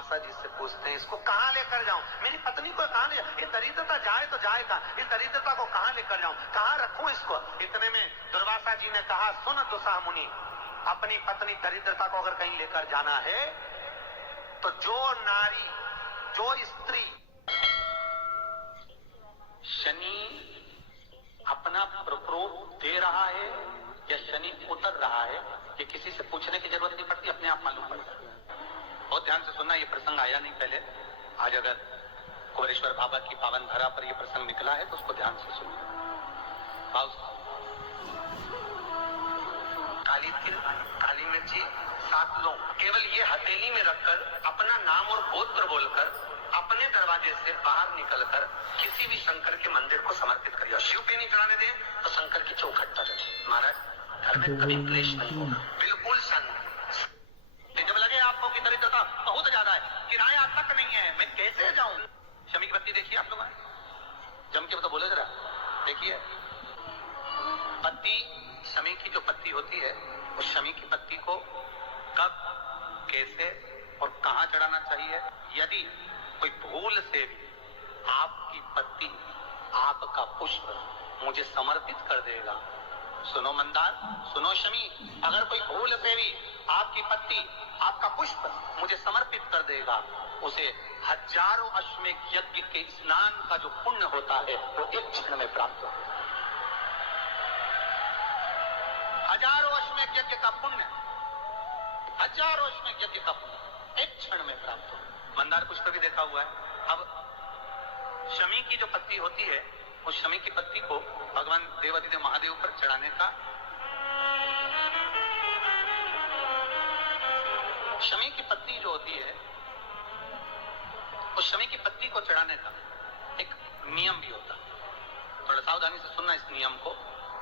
दुर्वासा जी से पूछते हैं, इसको कहाँ लेकर जाऊं, मेरी पत्नी को कहाँ ले, ये दरिद्रता जाए तो जाए कहाँ, इस दरिद्रता को कहाँ लेकर जाऊं, कहाँ रखूं इसको। इतने में दुर्वासा जी ने कहा, सुन दुसा मुनि, अपनी पत्नी दरिद्रता को अगर कहीं लेकर जाना है तो जो नारी, जो स्त्री शनि अपना प्रकोप दे रहा है या शनि उतर रहा है, ये किसी से पूछने की जरूरत नहीं पड़ती, अपने आप मालूम पड़ता है। बहुत ध्यान से सुनना, ये प्रसंग आया नहीं पहले, आज अगर कुंवरेश्वर बाबा की पावन धरा पर यह प्रसंग निकला है तो उसको ध्यान से सुनिए। काली मिर्ची 7 लोग, केवल ये हथेली में रखकर अपना नाम और गोत्र बोलकर अपने दरवाजे से बाहर निकलकर किसी भी शंकर के मंदिर को समर्पित करिए। शिव पे नहीं चढ़ाने दें तो शंकर की चौखट पर महाराज, घर में कभी क्लेश नहीं होगा, बिल्कुल शांति। जब लगे आपको कि दरिद्रता बहुत ज्यादा है, किराया तक नहीं है, मैं कैसे जाऊं, शमी की पत्ती देखिए आप लोगों ने, जम के तो बोले जरा, देखिए पत्ती, शमी की जो पत्ती होती है, उस शमी की पत्ती को कब, कैसे और कहां चढ़ाना चाहिए। यदि कोई भूल से भी आपकी पत्ती, आपका पुष्प मुझे समर्पित कर देगा, सुनो मंदार, सुनो शमी, अगर कोई भूल से भी आपकी पत्ती, आपका पुष्प मुझे समर्पित कर देगा, उसे हजारों अश्वमेध यज्ञ के स्नान का जो पुण्य होता है वो एक क्षण में प्राप्त होगा। हजारों अश्वमेध यज्ञ का पुण्य, हजारों अश्वमेध यज्ञ का पुण्य एक क्षण में प्राप्त होगा। मंदार पुष्प भी देखा हुआ है। अब शमी की जो पत्ती होती है, उस शमी की पत्ती को भगवान देवादिदेव महादेव पर चढ़ाने का, शमी की पत्ती जो होती है, उस शमी की पत्ती को चढ़ाने का एक नियम भी होता है। थोड़ा सावधानी से सुनना इस नियम को,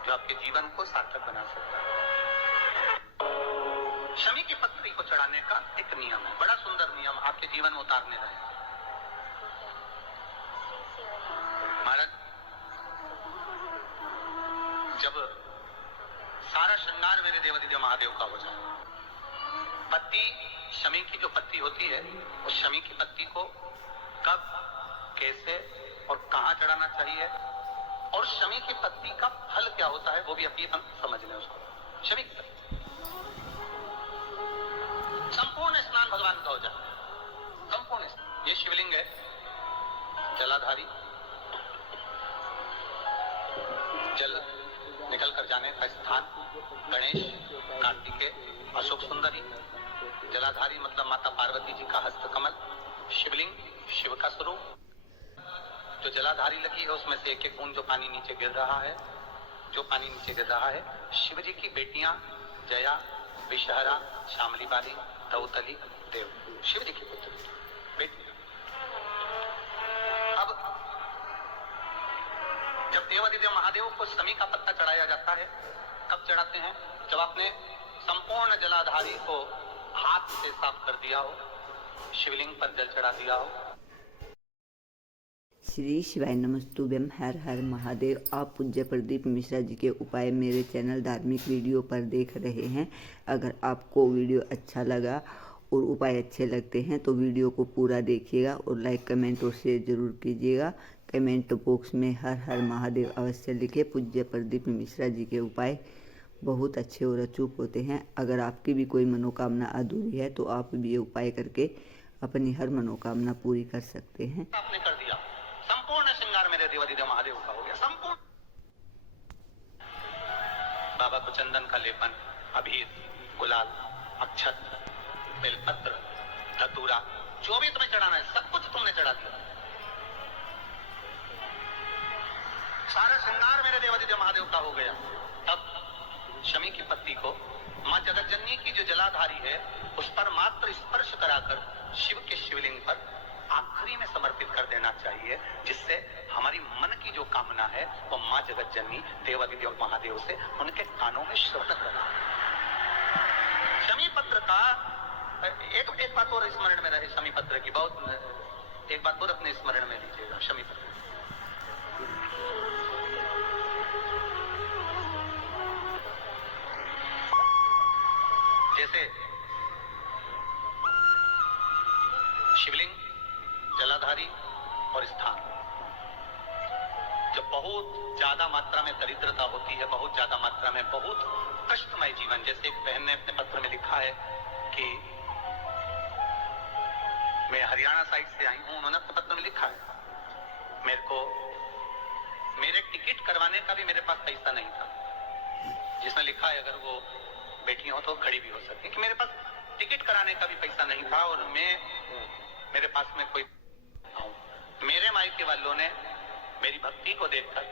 जो आपके जीवन को सार्थक बना सकता है। शमी की पत्ती को चढ़ाने का एक नियम है, बड़ा सुंदर नियम, आपके जीवन में उतारने रहे महाराज। जब सारा श्रृंगार मेरे देवादिदेव महादेव का हो जाए, पत्ती, शमी की जो पत्ती होती है, उस शमी की पत्ती को कब, कैसे और कहां चढ़ाना चाहिए, और शमी की पत्ती का फल क्या होता है वो भी अभी हम समझ लें उसको। शमी की पत्ती, संपूर्ण स्नान भगवान का हो जाए, संपूर्ण स्नान। ये शिवलिंग है, जलाधारी, जल निकल कर जाने का स्थान, गणेश, कार्तिकेय, अशोक सुंदरी, जलाधारी मतलब माता पार्वती जी का हस्तकमल, शिवलिंग, शिव का स्वरूप, जो जलाधारी लगी है उसमें से एक एक बूंद जो पानी नीचे गिर रहा है, जो पानी नीचे गिर रहा है, शिव जी की बेटियां जया, विषहरा, श्यामली बाली, दौतली, देव, शिव जी की पुत्री बेटी। अब जब देवादिदेव महादेव को शमी का पत्ता चढ़ाया जाता है, कब चढ़ाते हैं, जब आपने संपूर्ण जलाधारी को हाथ से साफ कर दिया हो, शिवलिंग पर जल चढ़ा दिया हो। श्री शिवाय नमस्तुभ्यम, हर हर महादेव। आप पूज्य प्रदीप मिश्रा जी के उपाय मेरे चैनल धार्मिक वीडियो पर देख रहे हैं। अगर आपको वीडियो अच्छा लगा और उपाय अच्छे लगते हैं तो वीडियो को पूरा देखिएगा और लाइक, कमेंट और शेयर जरूर कीजिएगा। कमेंट बॉक्स में हर हर महादेव अवश्य लिखे। पूज्य प्रदीप मिश्रा जी के उपाय बहुत अच्छे और अचूक होते हैं। अगर आपकी भी कोई मनोकामना अधूरी है तो आप भी ये उपाय करके अपनी हर मनोकामना पूरी कर सकते हैं। आपने कर दिया, संपूर्ण श्रृंगार मेरे देवादिदेव महादेव का हो गया, संपूर्ण। बाबा को चंदन का लेपन, अबीर, गुलाल, अक्षत, बेलपत्र, धतूरा, जो भी तुम्हें चढ़ाना है सब कुछ तुमने चढ़ा दिया। सारा श्रृंगार मेरे देवादिदेव महादेव का हो गया। तब शमी की पत्ती को मां जगतजननी की जो जलाधारी है उस पर मात्र स्पर्श कराकर शिव के शिवलिंग पर आखिरी में समर्पित कर देना चाहिए, जिससे हमारी मन की जो कामना है वो मां जगतजननी देवादिदेव महादेव से उनके कानों में श्रवण करा। शमी पत्र का एक बात और स्मरण में रहे, शमी पत्र की बहुत एक बात और अपने स्मरण में लीजिएगा। शमी पत्र जैसे शिवलिंग, जलाधारी और स्थान। जब बहुत ज्यादा मात्रा में दरिद्रता होती है, बहुत ज्यादा मात्रा में बहुत कष्टमय जीवन, जैसे एक बहन ने अपने पत्र में लिखा है कि मैं हरियाणा साइड से आई हूं, उन्होंने अपने पत्र में लिखा है मेरे टिकट करवाने का भी मेरे पास पैसा नहीं था। जिसने लिखा है, अगर वो बैठी हो तो खड़ी भी हो सकती है, कि मेरे पास टिकट कराने का भी पैसा नहीं था और मेरे पास में कोई मेरे मायके वालों ने मेरी भक्ति को देखकर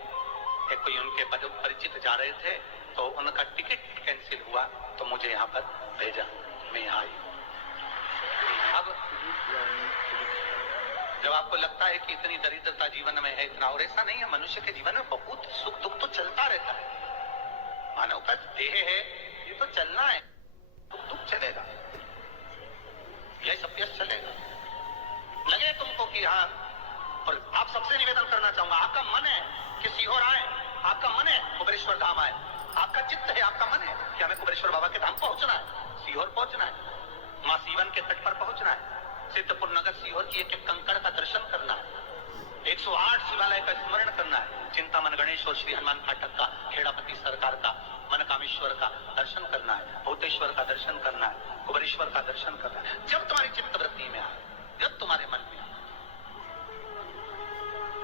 एक कोई उनके परिचित जा रहे थे, तो उनका टिकट कैंसिल हुआ तो मुझे यहाँ पर भेजा, मैं यहाँ आई। अब जब आपको लगता है कि इतनी दरिद्रता जीवन में है, इतना, और ऐसा नहीं है, मनुष्य के जीवन में बहुत सुख दुख तो चलता रहता है। मानव का देह है, ये तो चलना है, दुख चलेगा, यह सब चलेगा। लगे तुमको कि हाँ, और आप सबसे निवेदन करना चाहूंगा, आपका मन है कि सीहोर आए, आपका मन है कुबेरेश्वर धाम आए, आपका चित्त है, आपका मन है कि हमें कुबेरेश्वर बाबा के धाम पहुंचना है, सीहोर पहुंचना है, मां सीवन के तट पर पहुंचना है, सिद्धपुर नगर सीहोर की एक एक कंकड़ का दर्शन करना है, 108 शिवालय का स्मरण करना है, चिंतामन गणेश और श्री हनुमान फाटक का, खेड़ापति सरकार का, मनकामेश्वर का दर्शन करना है, भूतेश्वर का दर्शन करना है, कुबेरेश्वर का दर्शन करना है। जब तुम्हारी चित्त वृत्ति में आए, जब तुम्हारे मन में आए,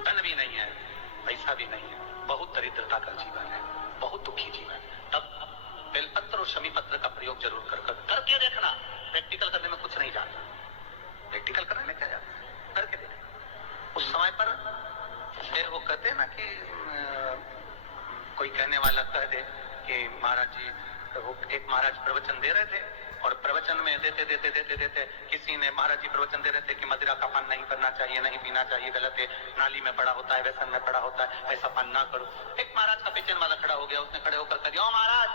धन भी नहीं है, पैसा भी नहीं है, बहुत दरिद्रता का जीवन है, बहुत दुखी जीवन है, तब बेलपत्र और शमी पत्र का प्रयोग जरूर करके देखना। प्रैक्टिकल करने में कुछ नहीं जाता, प्रैक्टिकल करने में क्या जाता, करके देखना। उस समय पर फिर वो कहते हैं ना कि कोई कहने वाला कह दे कि महाराज जी, वो एक महाराज प्रवचन दे रहे थे और प्रवचन में देते किसी ने, महाराज जी प्रवचन दे रहे थे कि मदिरा का पान नहीं करना चाहिए, नहीं पीना चाहिए, गलत है, नाली में पड़ा होता है, व्यसन में पड़ा होता है, ऐसा पान ना करो। एक महाराज का बेचन वाला खड़ा हो गया, उसने खड़े होकर कह दिया, ओ महाराज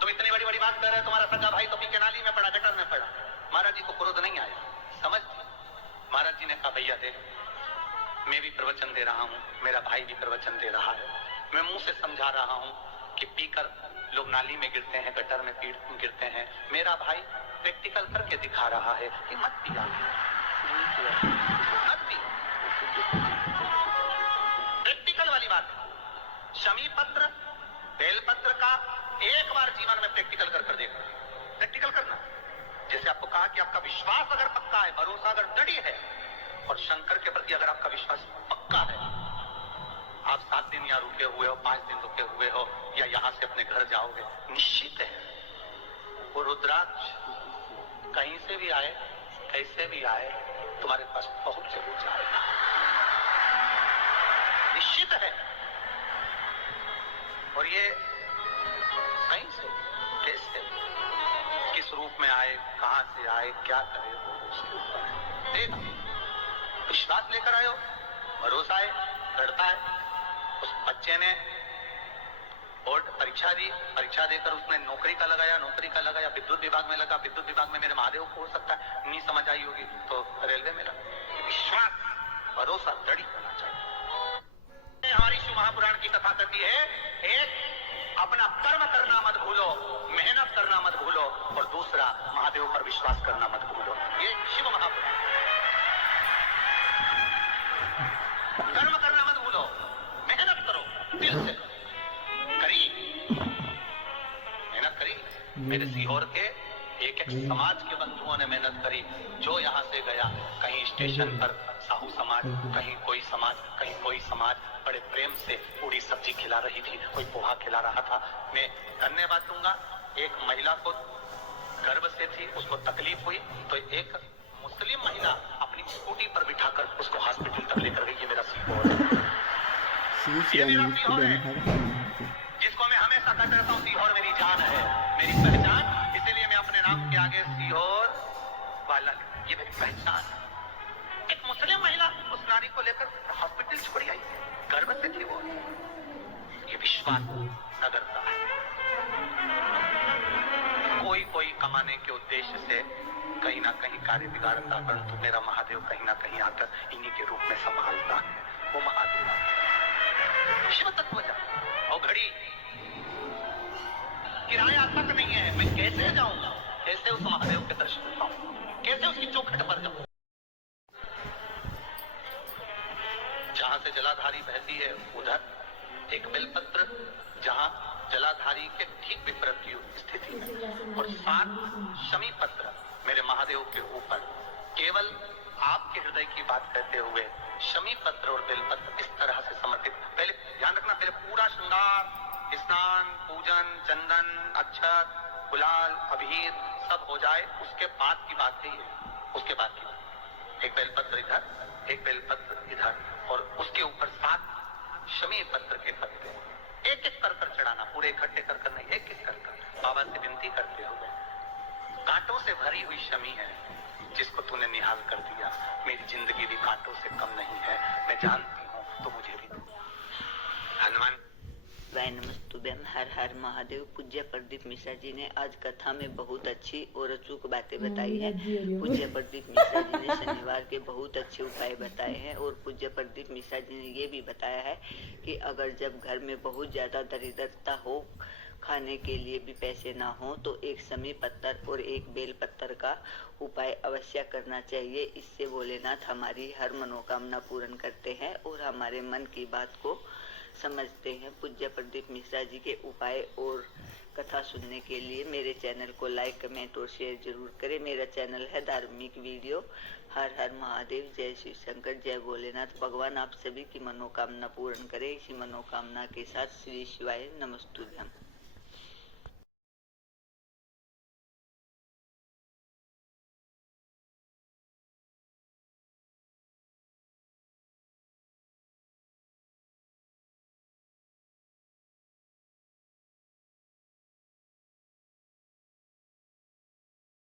तुम इतनी बड़ी बड़ी बात कर रहे हो, तुम्हारा सगा भाई तो पी के नाली में पड़ा, गटर में पड़ा। महाराज जी को क्रोध नहीं आया, समझ। महाराज जी ने कहा, भैया देख, मैं भी प्रवचन दे रहा हूँ, मेरा भाई भी प्रवचन दे रहा है, मैं मुंह से समझा रहा हूँ कि पीकर लोग नाली में गिरते हैं, गटर में गिरते हैं, मेरा भाई प्रैक्टिकल करके दिखा रहा है कि मत पिया, मत पिया। प्रैक्टिकल वाली बात है। शमी पत्र, बेलपत्र का एक बार जीवन में प्रैक्टिकल कर देखना, प्रैक्टिकल करना। जैसे आपको कहा कि आपका विश्वास अगर पक्का है, भरोसा अगर दृढ़ है, और शंकर के प्रति अगर आपका विश्वास पक्का है, आप 7 दिन यहाँ रुके हुए हो, 5 दिन रुके हुए हो, या यहाँ से अपने घर जाओगे, निश्चित है वो रुद्राक्ष कहीं से भी आए, कैसे भी आए, तुम्हारे पास पहुंच जरूर जाएगा, निश्चित है। और ये कहीं से, कैसे, किस रूप में आए, कहां से आए, क्या करे, उसके ऊपर है। देखा, विश्वास लेकर आयो, भरोसा है, दृढ़ता है। उस बच्चे ने बोर्ड परीक्षा दी, परीक्षा देकर उसने नौकरी का लगाया, विद्युत विभाग में लगा, विद्युत विभाग में मेरे महादेव को हो सकता है नहीं समझ आई होगी तो रेलवे में लगा। विश्वास, भरोसा दृढ़ होना चाहिए। हमारी शिव महापुराण की कथा कहती है, एक अपना कर्म करना मत भूलो, मेहनत करना मत भूलो, और दूसरा महादेव पर विश्वास करना मत भूलो। ये शिव महापुराण। कर्म करना मत भूलो, मेहनत करो दिल से, मेहनत करी। मेरे सीहोर के एक समाज के बंधुओं ने मेहनत करी। जो यहाँ से गया, कहीं स्टेशन पर साहू समाज, कहीं कोई समाज, कहीं कोई समाज, बड़े प्रेम से पूरी सब्जी खिला रही थी, कोई पोहा खिला रहा था। मैं धन्यवाद दूंगा। एक महिला को गर्भ से थी, उसको तकलीफ हुई, तो एक मुस्लिम महिला अपनी स्कूटी पर बिठाकर उसको हॉस्पिटल तक लेकर गई। ये मेरा सीहोर है, जिसको मैं हमेशा कहता रहता हूँ, सीहोर मेरी जान है, मेरी पहचान। इसीलिए मैं अपने नाम के आगे सीहोर वाला, ये मेरी पहचान है। एक मुस्लिम महिला उस नारी को लेकर हॉस्पिटल छोड़ी आई, गर्भ से थी वो। ये विश्वास नगरता है। कोई कमाने के उद्देश्य से कहीं ना कहीं कार्य बिगाड़ता, परंतु मेरा महादेव कहीं ना कहीं आकर इन्हीं के रूप में संभालता है। वो महादेव शिव तत्व और घड़ी किराया तक नहीं है। मैं कैसे जाऊंगा, कैसे उस महादेव के दर्शन पाऊं, कैसे उसकी चौखट पर जाऊं। जलाधारी बहती है उधर एक बेलपत्र जहाँ जलाधारी के ठीक विपरीत स्थिति में, और 7 शमी पत्र मेरे महादेव के ऊपर। केवल आपके हृदय की बात कहते हुए शमी पत्र और बेलपत्र इस तरह से समर्पित। पहले ध्यान रखना, पहले पूरा श्रृंगार, स्नान, पूजन, चंदन, अक्षत, गुलाल, अबीर सब हो जाए, उसके बाद की बात है ये। उसके बाद की बात, एक बेलपत्र इधर, एक बेलपत्र इधर, और उसके ऊपर 7 शमी पत्र के पत्ते एक एक कर चढ़ाना, पूरे इकट्ठे कर नहीं, एक एक कर बाबा से विनती करते हुए। कांटों से भरी हुई शमी है जिसको तूने निहाल कर दिया, मेरी जिंदगी भी कांटों से कम नहीं है, मैं जानती हूँ, तो मुझे भी हनुमान। वाय नमस्तुभ्यम, हर हर महादेव। पूज्य प्रदीप मिश्रा जी ने आज कथा में बहुत अच्छी और अचूक बातें बताई हैं। पूज्य प्रदीप मिश्रा जी ने शनिवार के बहुत अच्छे उपाय बताए हैं, और पूज्य प्रदीप मिश्रा जी ने ये भी बताया है कि अगर जब घर में बहुत ज्यादा दरिद्रता हो, खाने के लिए भी पैसे ना हो, तो एक शमी पत्थर और एक बेल पत्थर का उपाय अवश्य करना चाहिए। इससे भोलेनाथ हमारी हर मनोकामना पूर्ण करते हैं और हमारे मन की बात को समझते हैं। पूज्य प्रदीप मिश्रा जी के उपाय और कथा सुनने के लिए मेरे चैनल को लाइक, कमेंट और शेयर जरूर करें। मेरा चैनल है धार्मिक वीडियो। हर हर महादेव, जय शिव शंकर, जय भोलेनाथ। भगवान आप सभी की मनोकामना पूर्ण करें। इसी मनोकामना के साथ श्री शिवाय नमस्तुभ्यम।